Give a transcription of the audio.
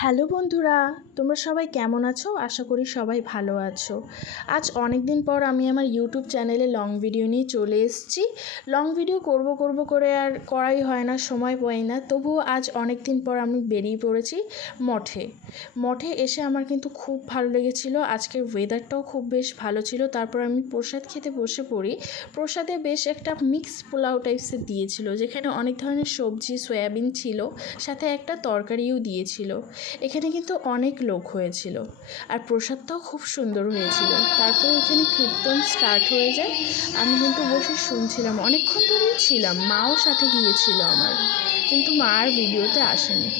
Hello বন্ধুরা, তোমরা সবাই কেমন আছো? আশা করি সবাই ভালো আছো। আজ অনেক দিন পর আমি আমার ইউটিউব চ্যানেলে লং ভিডিও নিয়ে চলে এসেছি। লং ভিডিও করব করব করে আর করাই হয় না, সময় পাই না। তবুও আজ অনেক দিন পর আমি বেরিয়ে পড়েছি মঠে। মঠে এসে আমার কিন্তু খুব ভালো লেগেছিলো। আজকের ওয়েদারটাও খুব বেশ ভালো ছিল। তারপর আমি প্রসাদ খেতে বসে পড়ি। প্রসাদে বেশ একটা মিক্স পোলাও টাইপসের দিয়েছিল, যেখানে অনেক ধরনের সবজি, সয়াবিন ছিল, সাথে একটা তরকারিও দিয়েছিল। এখানে কিন্তু অনেক লোক হয়েছিল। আর প্রসাদটাও খুব সুন্দর হয়েছিল। তারপর এখানে কীর্তন স্টার্ট হয়ে যায়। আমি কিন্তু বসে শুনছিলাম। অনেকক্ষণ ধরেই ছিলাম। মাও সাথে গিয়েছিল আমার। কিন্তু মা আর ভিডিওতে আসেনি।